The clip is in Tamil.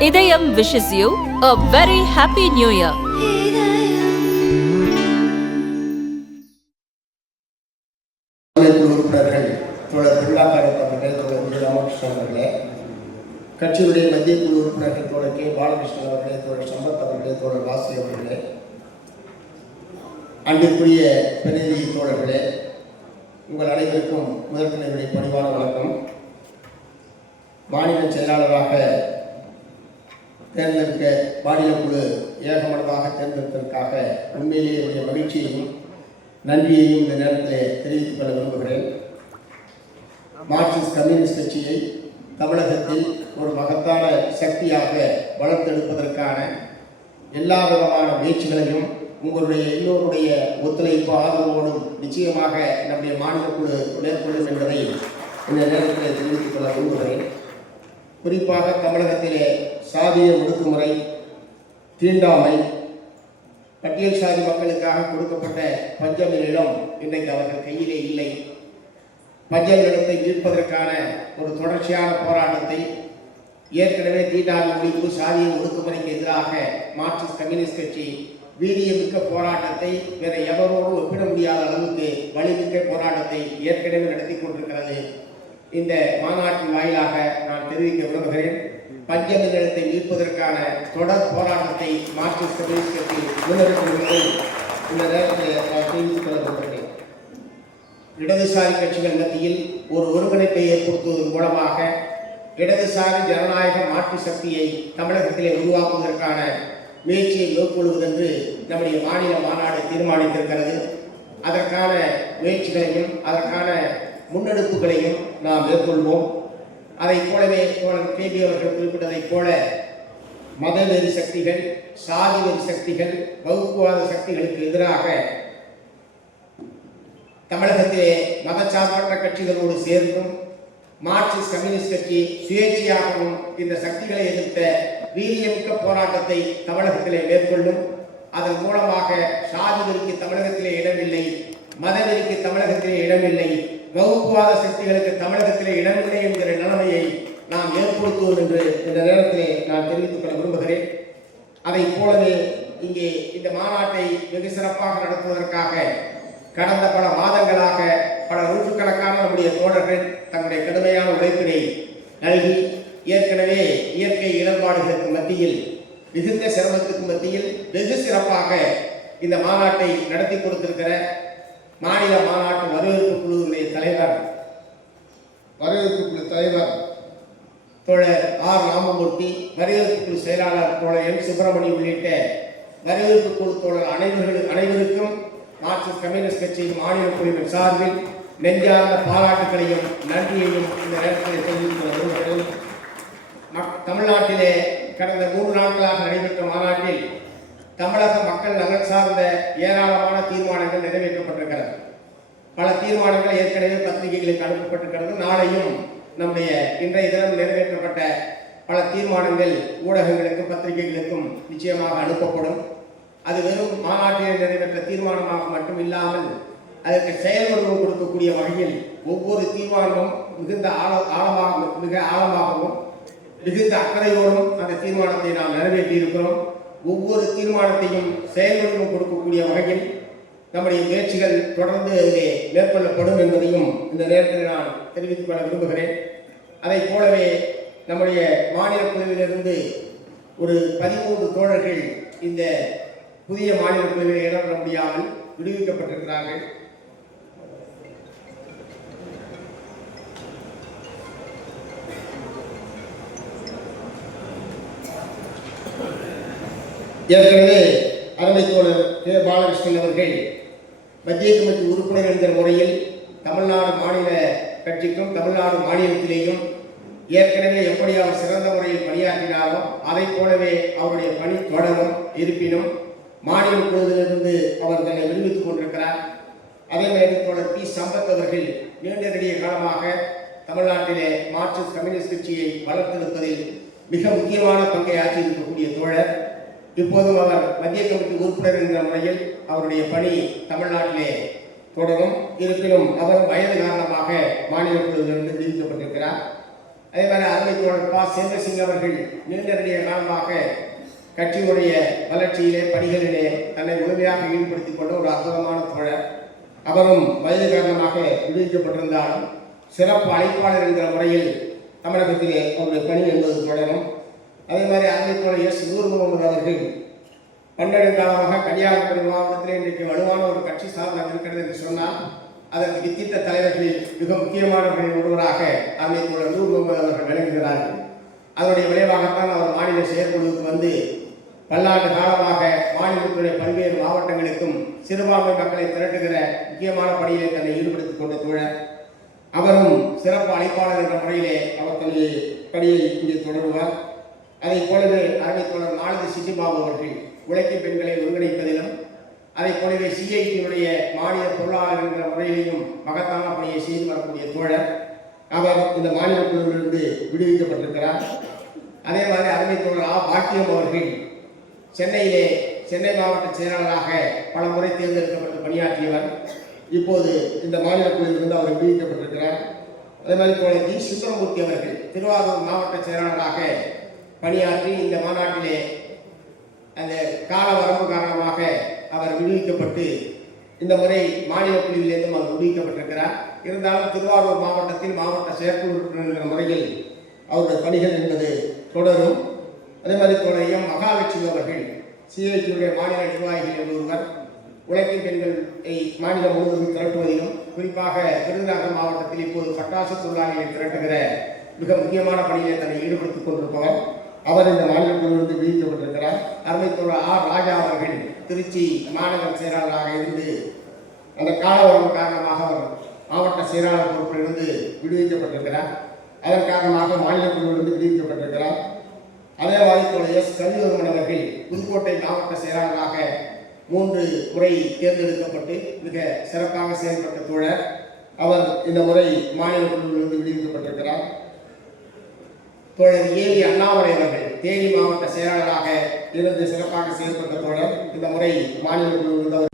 இதயம் wishes you a very happy new year கட்சியுடைய மத்திய குழு உறுப்பினர்கள் தோழர் கே. பாலகிருஷ்ணன் அவர்களே தோழர் சம்பத் அவர்களே தோழர் வாசி அவர்களே அன்பிற்குரிய பிரதிநிதி தோழர்களே உங்கள் அனைவருக்கும் முதற்கனைவுடைய பணிவான வணக்கம். மாநில செயலாளராக தேர்ந்தெடுக்க மாநில குழு ஏகமனதாக தேர்ந்தெடுத்ததற்காக உண்மையிலேயே என்னுடைய மகிழ்ச்சியையும் நன்றியையும் இந்த நேரத்தில் தெரிவித்துக் கொள்ள விரும்புகிறேன். மார்க்சிஸ்ட் கம்யூனிஸ்ட் கட்சியை தமிழகத்தில் ஒரு மகத்தான சக்தியாக வளர்த்தெடுப்பதற்கான எல்லா விதமான முயற்சிகளையும் உங்களுடைய எல்லோருடைய ஒத்துழைப்பு ஆதரவோடும் நிச்சயமாக நம்முடைய மாநில குழு மேற்கொள்ளும் என்பதை இந்த நேரத்தில் தெரிவித்துக் கொள்ள விரும்புகிறேன். குறிப்பாக தமிழகத்திலே சாதிய ஒடுக்குமுறை தீண்டாமை பட்டியல் சாதி மக்களுக்காக கொடுக்கப்பட்ட பஞ்சமி நிலம் இன்றைக்கு அவர்கள் கையிலே இல்லை. பஞ்சம் நிலத்தை மீட்பதற்கான ஒரு தொடர்ச்சியான போராட்டத்தை ஏற்கனவே தீண்டாமை ஒழிப்பு சாதிய ஒடுக்குமுறைக்கு எதிராக மார்க்சிஸ்ட் கம்யூனிஸ்ட் கட்சி வீரியமிக்க போராட்டத்தை வேற எவரோடும் ஒப்பிட முடியாத அளவுக்கு வலிமிக்க போராட்டத்தை ஏற்கனவே நடத்தி கொண்டிருக்கிறது. இந்த மாநாட்டின் வாயிலாக நான் தெரிவிக்க விரும்புகிறேன். பஞ்சமி நிலத்தை மீட்பதற்கான தொடர் போராட்டத்தை மார்க்சிஸ்ட் கம்யூனிஸ்ட் கட்சி முன்னெடுக்கும் இந்த நேரத்தில் நான் தெரிவித்துக் கொள்ள விரும்புகிறேன் இடதுசாரி கட்சிகள் மத்தியில் ஒரு ஒருங்கிணைப்பை ஏற்படுத்துவதன் மூலமாக இடதுசாரி ஜனநாயக மாற்று சக்தியை தமிழகத்திலே உருவாக்குவதற்கான முயற்சியை மேற்கொள்வதென்று நம்முடைய மாநில மாநாடு தீர்மானித்திருக்கிறது. அதற்கான முயற்சிகளையும் அதற்கான முன்னெடுப்புகளையும் நாம் மேற்கொள்வோம். அதைப் போலவே தோழர் கேபி அவர்கள் குறிப்பிட்டதைப் போல மத வெறி சக்திகள் சாதி வெறி சக்திகள் வகுப்புவாத சக்திகளுக்கு எதிராக தமிழகத்திலே மதச்சார்பற்ற கட்சிகளோடு சேர்ந்தும் மார்க்சிஸ்ட் கம்யூனிஸ்ட் கட்சி சுயேட்சையாகவும் இந்த சக்திகளை எதிர்த்த வீரியமிக்க போராட்டத்தை தமிழகத்திலே மேற்கொள்ளும். அதன் மூலமாக சாதி வெறிக்கு தமிழகத்திலே இடமில்லை மதவெறிக்கு தமிழகத்திலே இடமில்லை வகுப்புவாத சக்திகளுக்கு தமிழகத்திலே இடமில்லை என்கிற நிலைமையை நாம் ஏற்படுத்துவோம் என்று இந்த நேரத்திலே நான் தெரிவித்துக் கொள்ள விரும்புகிறேன். அதைப் போலவே இங்கே இந்த மாநாட்டை வெகு சிறப்பாக நடத்துவதற்காக கடந்த பல மாதங்களாக பல நூற்றுக்கணக்கான நம்முடைய தோழர்கள் தங்களுடைய கடுமையான உழைப்பினை நல்கி ஏற்கனவே இயற்கை இடர்பாடுகளுக்கு மத்தியில் மிகுந்த சிரமத்துக்கு மத்தியில் வெகு சிறப்பாக இந்த மாநாட்டை நடத்தி கொடுத்திருக்கிற மாநில மாநாட்டு வரவேற்பு குழுவினுடைய தலைவர் வரவேற்பு குழு தலைவர் தோழர் ஆர் ராமமூர்த்தி வரவேற்பு குழு செயலாளர் தோழர் எம் சுப்பிரமணியம் உள்ளிட்ட வரவேற்பு குழு தோழர் அனைவர்கள் அனைவருக்கும் மார்க்சிஸ்ட் கம்யூனிஸ்ட் கட்சியின் மாநில குழுவின் சார்பில் நெஞ்சார்ந்த பாராட்டுகளையும் நன்றியையும் இந்த நேரத்தில் தெரிவித்துள்ள தமிழ்நாட்டிலே கடந்த மூன்று நாட்களாக நடைபெற்ற மாநாட்டில் தமிழக மக்கள் நலன் சார்ந்த ஏராளமான தீர்மானங்கள் நிறைவேற்றப்பட்டிருக்கிறது. பல தீர்மானங்கள் ஏற்கனவே பத்திரிகைகளுக்கு அனுப்பப்பட்டிருக்கிறது. நாளையும் நம்முடைய இன்றைய தினம் நிறைவேற்றப்பட்ட பல தீர்மானங்கள் ஊடகங்களுக்கும் பத்திரிகைகளுக்கும் நிச்சயமாக அனுப்பப்படும். அது வெறும் மாநாட்டில் நிறைவேற்ற தீர்மானமாக மட்டும் இல்லாமல் அதற்கு செயல் கொடுக்கக்கூடிய வகையில் ஒவ்வொரு தீர்மானமும் மிகுந்த ஆழ ஆழமாக மிக ஆழமாகவும் மிகுந்த அக்கறையோடும் அந்த தீர்மானத்தை நாம் நிறைவேற்றி இருக்கிறோம் ஒவ்வொரு தீர்மானத்தையும் செயல் கொடுக்கக்கூடிய வகையில் நம்முடைய முயற்சிகள் தொடர்ந்து அதிலே மேற்கொள்ளப்படும் என்பதையும் இந்த நேரத்தில் நான் தெரிவித்துக் கொள்ள விரும்புகிறேன். அதைப் போலவே நம்முடைய மாநில குழுவிலிருந்து ஒரு பதிமூன்று தோழர்கள் இந்த புதிய மாநில குழுவில் இடம்பெற முடியாமல் விடுவிக்கப்பட்டிருக்கிறார்கள். ஏற்கனவே அருமை தோழர் கே. பாலகிருஷ்ணன் அவர்கள் மத்திய கமிட்டி உறுப்பினர் என்கிற முறையில் தமிழ்நாடு மாநில கட்சிக்கும் தமிழ்நாடு மாநிலத்திலேயும் ஏற்கனவே எப்படி அவர் சிறந்த முறையில் பணியாற்றினாரோ அதை போலவே அவருடைய பணி தொடரும் இருப்பினும் மாநில குழுவிலிருந்து அவர் தன்னை விடுவித்துக் கொண்டிருக்கிறார். அதே நேரத்தில் தோழர் பி. சம்பத் அவர்கள் நீண்ட நெடிய காலமாக தமிழ்நாட்டிலே மார்க்சிஸ்ட் கம்யூனிஸ்ட் கட்சியை வளர்த்தெடுப்பதில் மிக முக்கியமான பங்கை ஆற்றியிருக்கக்கூடிய தோழர். இப்போதும் அவர் மத்திய கமிட்டி உறுப்பினர் என்ற முறையில் அவருடைய பணி தமிழ்நாட்டிலே தொடரும். இருப்பினும் அவர் வயது காரணமாக மாநில குழுவிலிருந்து நீதிக்கப்பட்டிருக்கிறார் அதே மாதிரி அருமை தோழர் பா. சேந்திரசிங் அவர்கள் நீண்ட நெடிய காலமாக கட்சியினுடைய வளர்ச்சியிலே பணிகளிலே தன்னை முழுமையாக ஈடுபடுத்திக் கொண்ட ஒரு அற்புதமான தோழர். அவரும் வயது காரணமாக விடுவிக்கப்பட்டிருந்தாலும் சிறப்பு அழைப்பாளர் என்கிற முறையில் தமிழகத்திலே அவருடைய பணி என்பது தொடரும். அதே மாதிரி அருமை எஸ் நூர் அவர்கள் பன்னெண்டு காலமாக கன்னியாகுமரி மாவட்டத்திலே இன்றைக்கு வலுவான ஒரு கட்சி சாதனம் இருக்கிறது என்று சொன்னால் அதற்கு வித்திட்ட தலைவர்களில் மிக முக்கியமானவர்களில் ஒருவராக அருமை தோழர் நூர் முகமது அவர்கள் விளங்குகிறார்கள். அதனுடைய விளைவாகத்தான் அவர் மாநில செயற்குழுவுக்கு வந்து பல்லாண்டு காலமாக மாநிலத்துடைய பல்வேறு மாவட்டங்களுக்கும் சிறுபான்மை மக்களை திரட்டுகிற முக்கியமான பணியை தன்னை ஈடுபடுத்திக் கொண்ட தோழர். அவரும் சிறப்பு அழைப்பாளர் என்ற முறையிலே அவர் தன்னுடைய பணியை இங்கே தொடருவார். அதைப் போலவே அருமை மாலதி சிசிபாபு அவர்கள் உழைக்கும் பெண்களை ஒருங்கிணைப்பதிலும் அதைப் போலவே சிஐடியுடைய மாநில பொருளாளர் என்ற முறையிலையும் மகத்தான பணியை செய்து வரக்கூடிய தோழர் அவர் இந்த மாநில குழுவிலிருந்து விடுவிக்கப்பட்டிருக்கிறார். அதே மாதிரி அருமை தோழர் ஆ. பாக்கியம் அவர்கள் சென்னையிலே சென்னை மாவட்ட செயலாளராக பல முறை தேர்ந்தெடுக்கப்பட்டு பணியாற்றியவர். இப்போது இந்த மாநில குழுவிலிருந்து அவர் விடுவிக்கப்பட்டிருக்கிறார். அதே மாதிரி தோழர் டி. சுந்தரமூர்த்தி அவர்கள் திருவாரூர் மாவட்ட செயலாளராக பணியாற்றி இந்த மாநாட்டிலே அந்த கால வரம்பு காரணமாக அவர் விடுவிக்கப்பட்டு இந்த முறை மாநில குழுவிலிருந்தும் அவர் விடுவிக்கப்பட்டிருக்கிறார். இருந்தாலும் திருவாரூர் மாவட்டத்தில் மாவட்ட செயற்குழு உறுப்பினர் முறையில் அவருடைய பணிகள் என்பது தொடரும். அதே மாதிரி தோழர் மகாலட்சுமி அவர்கள் சிஐடியுடைய மாநில நிர்வாகிகள் என்பவர் உழைக்கும் பெண்களை மாநிலம் முழுவதும் திரட்டுவதிலும் குறிப்பாக விருதுநகர் மாவட்டத்தில் இப்போது பட்டாசு தொழிலாளிகளை திரட்டுகிற மிக முக்கியமான பணியை தன்னை ஈடுபடுத்திக் கொண்டிருப்பவர். அவர் இந்த மாநிலத்திலிருந்து விடுவிக்கப்பட்டிருக்கிறார் அருமை அருமைத்துள்ள ஆர் ராஜா அவர்கள் திருச்சி மாநகர செயலாளராக இருந்து அந்த காலவரம் காரணமாக அவர் மாவட்ட செயலாளர் பொறுப்பிலிருந்து விடுவிக்கப்பட்டிருக்கிறார். அதன் காரணமாக மாநிலத்திலிருந்து விடுவிக்கப்பட்டிருக்கிறார். அதே மாதிரி தோழர் எஸ். கல்விவர்மன் அவர்கள் புதுக்கோட்டை மாவட்ட செயலாளராக மூன்று முறை தேர்ந்தெடுக்கப்பட்டு மிக சிறப்பாக செயல்பட்ட தோழர். அவர் இந்த முறை மாநில குழுவிலிருந்து விடுவிக்கப்பட்டிருக்கிறார். தோழர் ஏலி அண்ணாமலை அவர்கள் தேனி மாவட்ட செயலாளராக இருந்து சிறப்பாக செயல்பட்ட தோழர் இந்த முறை மாநில குழுவிலிருந்து